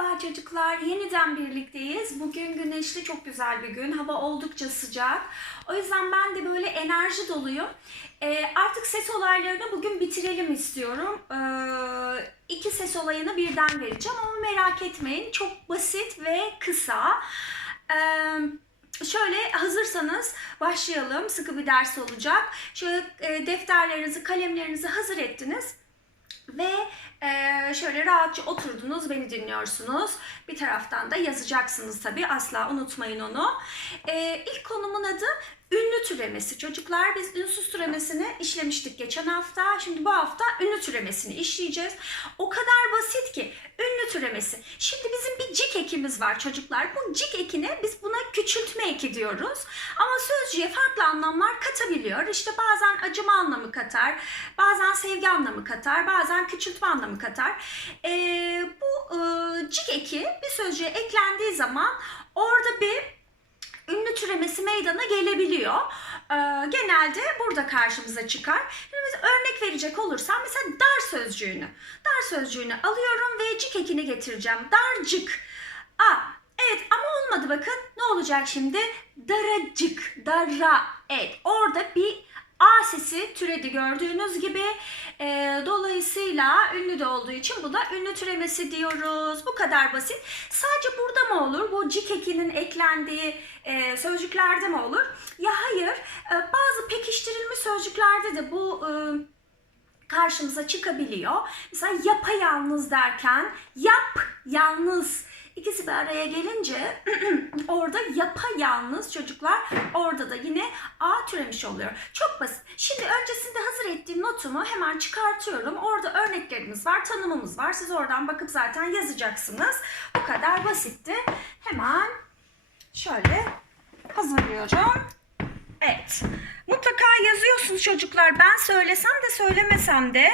Merhaba çocuklar, yeniden birlikteyiz. Bugün güneşli, çok güzel bir gün. Hava oldukça sıcak. O yüzden ben de böyle enerji doluyum. Ee, artık ses olaylarını bugün bitirelim istiyorum. Ee, iki ses olayını birden vereceğim ama merak etmeyin. Çok basit ve kısa. Ee, Şöyle hazırsanız başlayalım. Sıkı bir ders olacak. Şöyle e, defterlerinizi, kalemlerinizi hazır ettiniz. Ve eee, şöyle rahatça oturdunuz, beni dinliyorsunuz. Bir taraftan da yazacaksınız tabii, asla unutmayın onu. Eee ilk konumun adı ünlü türemesi. Çocuklar biz ünsüz türemesini işlemiştik geçen hafta. Şimdi bu hafta ünlü türemesini işleyeceğiz. O kadar basit ki ünlü türemesi. Şimdi bizim bir cik ekimiz var çocuklar. Bu cik ekine biz buna küçültme eki diyoruz. Ama sözcüğe farklı anlamlar katabiliyor. İşte bazen acıma anlamı katar, bazen sevgi anlamı katar, bazen küçültme anlamı katar. Ee, bu e, cik eki bir sözcüğe eklendiği zaman orada bir ünlü türemesi meydana gelebiliyor. Ee, genelde burada karşımıza çıkar. Şimdi örnek verecek olursam mesela dar sözcüğünü. Dar sözcüğünü alıyorum ve cik ekini getireceğim. Darcık. Aa, evet ama olmadı bakın. Ne olacak şimdi? Daracık. Dara. Evet orada bir A sesi türedi gördüğünüz gibi. Ee, dolayısıyla ünlü de olduğu için bu da ünlü türemesi diyoruz. Bu kadar basit. Sadece burada mı olur? Bu cik ekinin eklendiği e, sözcüklerde mi olur? Ya hayır. e, bazı pekiştirilmiş sözcüklerde de bu e, karşımıza çıkabiliyor. Mesela yapayalnız derken yap yalnız İkisi bir araya gelince orada yapayalnız çocuklar orada da yine A türemiş oluyor. Çok basit. Şimdi öncesinde hazır ettiğim notumu hemen çıkartıyorum. Orada örneklerimiz var, tanımımız var. Siz oradan bakıp zaten yazacaksınız. Bu kadar basitti. Hemen şöyle hazırlıyorum. Evet. Mutlaka yazıyorsunuz çocuklar. Ben söylesem de söylemesem de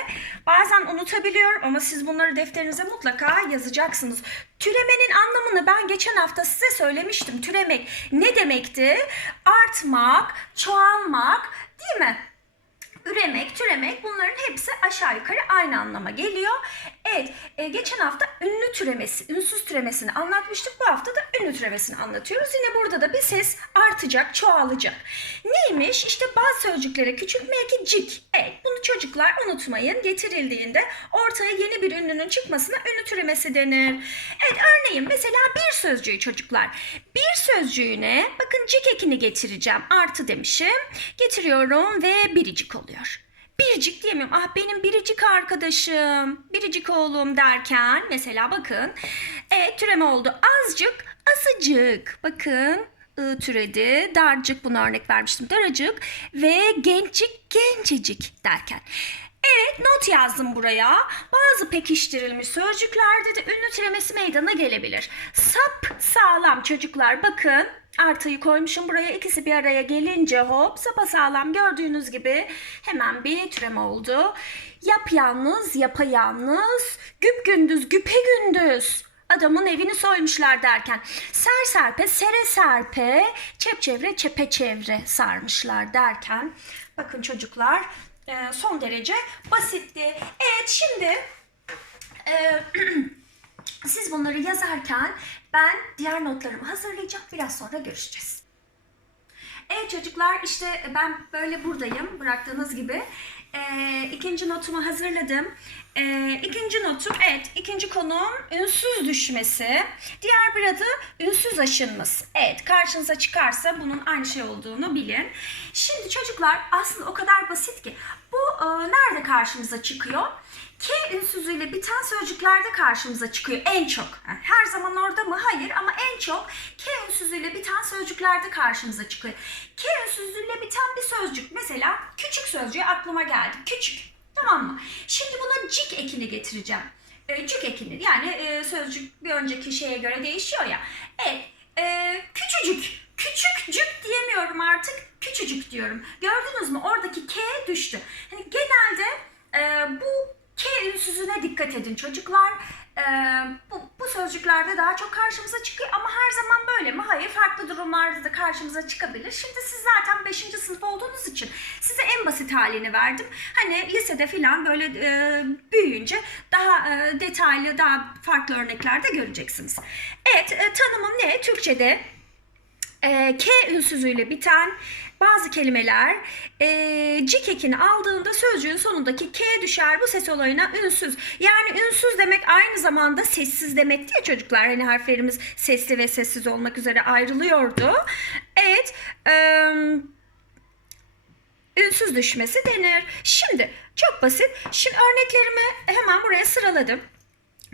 bazen unutabiliyorum ama siz bunları defterinize mutlaka yazacaksınız. Türemenin anlamını ben geçen hafta size söylemiştim. Türemek ne demekti? Artmak, çoğalmak değil mi? Üremek, türemek bunların hepsi aşağı yukarı aynı anlama geliyor. Evet, e, geçen hafta ünlü türemesi, ünsüz türemesini anlatmıştık. Bu hafta da ünlü türemesini anlatıyoruz. Yine burada da bir ses artacak, çoğalacak. Neymiş? İşte bazı sözcüklere küçültme eki cik. Evet, bunu çocuklar unutmayın. Getirildiğinde ortaya yeni bir ünlünün çıkmasına ünlü türemesi denir. Evet, örneğin mesela bir sözcüğü çocuklar. Bir sözcüğüne bakın cik ekini getireceğim. Artı demişim. Getiriyorum ve biricik oluyor. Biricik diyemiyorum. Ah benim biricik arkadaşım, biricik oğlum derken mesela bakın. Evet türeme oldu. Azıcık, asıcık. Bakın ı türedi. Darcık buna örnek vermiştim. Daracık ve gençcik, gencecik derken. Evet not yazdım buraya. Bazı pekiştirilmiş sözcüklerde de ünlü türemesi meydana gelebilir. Sap sağlam çocuklar bakın artıyı koymuşum buraya ikisi bir araya gelince hop sapa sağlam gördüğünüz gibi hemen bir türeme oldu. Yap yalnız yapayalnız güp gündüz güpe gündüz adamın evini soymuşlar derken ser serpe sere serpe çepçevre çepeçevre sarmışlar derken bakın çocuklar e, son derece basitti. Evet şimdi e, siz bunları yazarken ben diğer notlarımı hazırlayacağım. Biraz sonra görüşeceğiz. Evet çocuklar işte ben böyle buradayım bıraktığınız gibi. Ee, ikinci notumu hazırladım. Ee, ikinci notum evet ikinci konum ünsüz düşmesi. Diğer bir adı ünsüz aşınması. Evet karşınıza çıkarsa bunun aynı şey olduğunu bilin. Şimdi çocuklar aslında o kadar basit ki bu e, nerede karşımıza çıkıyor? K ünsüzüyle biten sözcüklerde karşımıza çıkıyor en çok. Her zaman orada mı? Hayır ama en çok K ünsüzüyle biten sözcüklerde karşımıza çıkıyor. K ünsüzüyle biten bir sözcük mesela küçük sözcüğü aklıma geldi. Küçük. Tamam mı? Şimdi buna cik ekini getireceğim. E, cik ekini yani e, sözcük bir önceki şeye göre değişiyor ya. Evet. E, küçücük. Küçükcük diyemiyorum artık. Küçücük diyorum. Gördünüz mü? Oradaki K düştü. Hani genelde e, bu K ünsüzüne dikkat edin çocuklar. Ee, bu, bu sözcüklerde daha çok karşımıza çıkıyor ama her zaman böyle mi? Hayır farklı durumlarda da karşımıza çıkabilir. Şimdi siz zaten 5. sınıf olduğunuz için size en basit halini verdim. Hani lisede falan böyle e, büyüyünce daha e, detaylı daha farklı örneklerde göreceksiniz. Evet e, tanımım ne? Türkçede e, K ünsüzüyle biten bazı kelimeler e, cik aldığında sözcüğün sonundaki K düşer bu ses olayına ünsüz. Yani ünsüz demek aynı zamanda sessiz demek diye çocuklar. Hani harflerimiz sesli ve sessiz olmak üzere ayrılıyordu. Evet. E, ünsüz düşmesi denir. Şimdi çok basit. Şimdi örneklerimi hemen buraya sıraladım.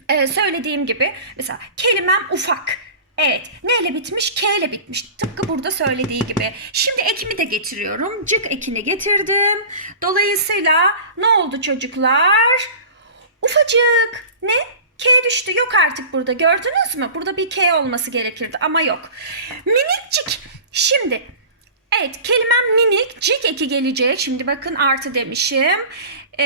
Ee, söylediğim gibi mesela kelimem ufak. Evet. Neyle bitmiş? K ile bitmiş. Tıpkı burada söylediği gibi. Şimdi ekimi de getiriyorum. Cık ekini getirdim. Dolayısıyla ne oldu çocuklar? Ufacık. Ne? K düştü. Yok artık burada. Gördünüz mü? Burada bir K olması gerekirdi ama yok. Minikcik. Şimdi Evet kelimem minik cik eki gelecek. Şimdi bakın artı demişim. Ee,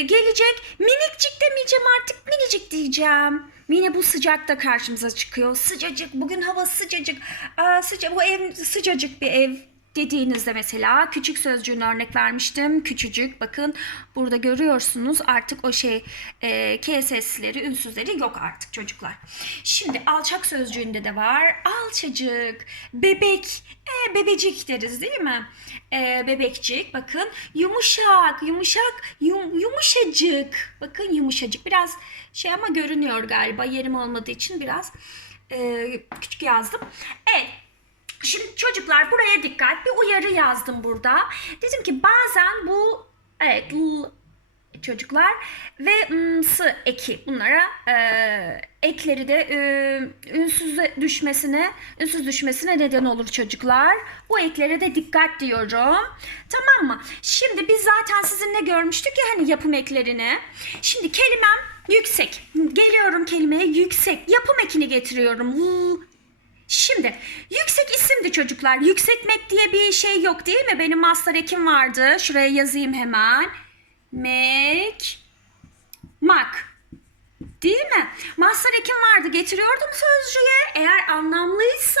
gelecek. Minikcik demeyeceğim artık minicik diyeceğim. Yine bu sıcakta karşımıza çıkıyor. Sıcacık. Bugün hava sıcacık. Aa, sıca bu ev sıcacık bir ev dediğinizde mesela küçük sözcüğün örnek vermiştim. Küçücük bakın burada görüyorsunuz artık o şey e, K sesleri, ünsüzleri yok artık çocuklar. Şimdi alçak sözcüğünde de var. Alçacık, bebek, e, bebecik deriz değil mi? E, bebekcik bakın yumuşak, yumuşak, yum, yumuşacık. Bakın yumuşacık biraz şey ama görünüyor galiba yerim olmadığı için biraz e, küçük yazdım. Şimdi çocuklar buraya dikkat. Bir uyarı yazdım burada. Dedim ki bazen bu evet çocuklar ve sı eki bunlara e, ekleri de e, ünsüz düşmesine ünsüz düşmesine neden olur çocuklar. Bu eklere de dikkat diyorum. Tamam mı? Şimdi biz zaten sizinle görmüştük ya hani yapım eklerini. Şimdi kelimem yüksek. Geliyorum kelimeye yüksek. Yapım ekini getiriyorum. L, Şimdi yüksek isimdi çocuklar. Yükseltmek diye bir şey yok değil mi? Benim master ekim vardı. Şuraya yazayım hemen. Mek mak. Değil mi? Master ekim vardı. Getiriyordum sözcüğe. Eğer anlamlıysa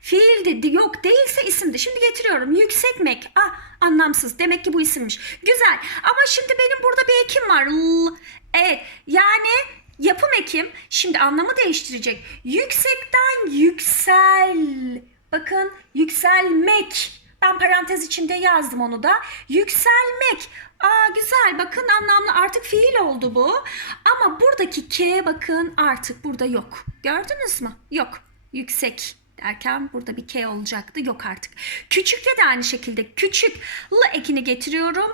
fiildi. Yok değilse isimdi. Şimdi getiriyorum. Yükseltmek. Ah anlamsız. Demek ki bu isimmiş. Güzel. Ama şimdi benim burada bir ekim var. L. Evet. Yani Yapım ekim şimdi anlamı değiştirecek. Yüksekten yüksel. Bakın yükselmek. Ben parantez içinde yazdım onu da. Yükselmek. Aa güzel bakın anlamlı artık fiil oldu bu. Ama buradaki K bakın artık burada yok. Gördünüz mü? Yok. Yüksek derken burada bir K olacaktı. Yok artık. Küçükte de aynı şekilde küçük L ekini getiriyorum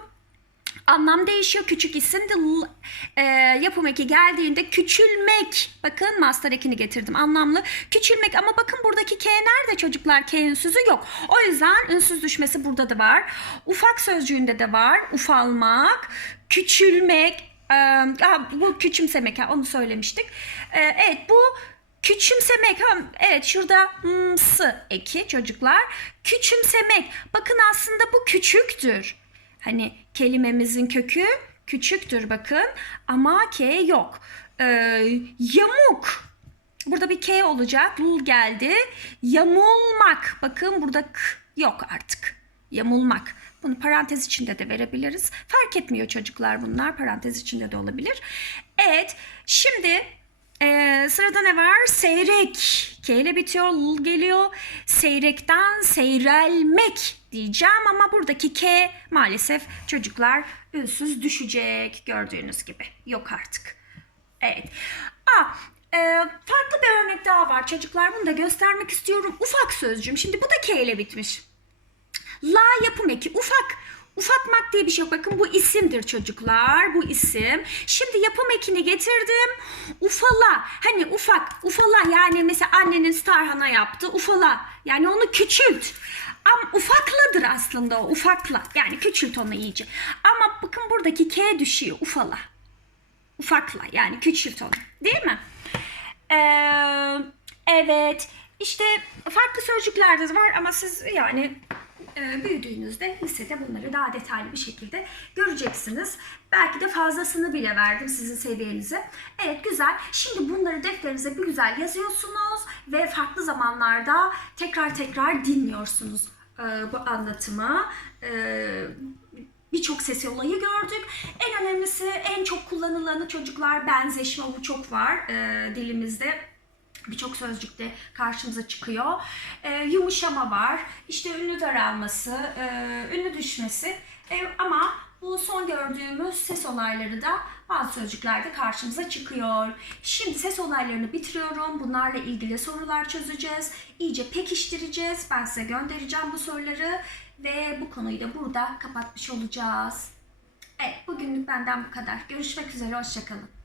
Anlam değişiyor. Küçük isim de e, yapım eki geldiğinde küçülmek. Bakın master ekini getirdim. Anlamlı küçülmek ama bakın buradaki K nerede çocuklar? K ünsüzü yok. O yüzden ünsüz düşmesi burada da var. Ufak sözcüğünde de var. Ufalmak, küçülmek. E, bu küçümsemek. Onu söylemiştik. E, evet bu Küçümsemek, evet şurada sı eki çocuklar. Küçümsemek, bakın aslında bu küçüktür. Hani kelimemizin kökü küçüktür bakın ama K yok. Ee, yamuk. Burada bir K olacak. Lul geldi. Yamulmak. Bakın burada K yok artık. Yamulmak. Bunu parantez içinde de verebiliriz. Fark etmiyor çocuklar bunlar. Parantez içinde de olabilir. Evet. Şimdi ee, sırada ne var? Seyrek. K ile bitiyor. L geliyor. Seyrekten seyrelmek diyeceğim ama buradaki K maalesef çocuklar ünsüz düşecek. Gördüğünüz gibi. Yok artık. Evet. Aa, e, farklı bir örnek daha var çocuklar. Bunu da göstermek istiyorum. Ufak sözcüğüm. Şimdi bu da K ile bitmiş. La yapım eki. Ufak. Ufakmak diye bir şey yok. Bakın bu isimdir çocuklar. Bu isim. Şimdi yapım ekini getirdim. Ufala. Hani ufak. Ufala yani mesela annenin tarhana yaptı. Ufala. Yani onu küçült. Ama ufakladır aslında o. Ufakla. Yani küçült onu iyice. Ama bakın buradaki K düşüyor. Ufala. Ufakla. Yani küçült onu. Değil mi? Ee, evet. İşte farklı sözcükler de var ama siz yani büyüdüğünüzde lisede bunları daha detaylı bir şekilde göreceksiniz. Belki de fazlasını bile verdim sizin seviyenize. Evet güzel. Şimdi bunları defterinize bir güzel yazıyorsunuz ve farklı zamanlarda tekrar tekrar dinliyorsunuz e, bu anlatımı. E, Birçok sesi olayı gördük. En önemlisi, en çok kullanılanı çocuklar benzeşme. Bu çok var e, dilimizde birçok sözcükte karşımıza çıkıyor. Ee, yumuşama var, işte ünlü daralması, e, ünlü düşmesi E, ama bu son gördüğümüz ses olayları da bazı sözcüklerde karşımıza çıkıyor. Şimdi ses olaylarını bitiriyorum. Bunlarla ilgili sorular çözeceğiz. İyice pekiştireceğiz. Ben size göndereceğim bu soruları ve bu konuyu da burada kapatmış olacağız. Evet, bugünlük benden bu kadar. Görüşmek üzere, hoşçakalın.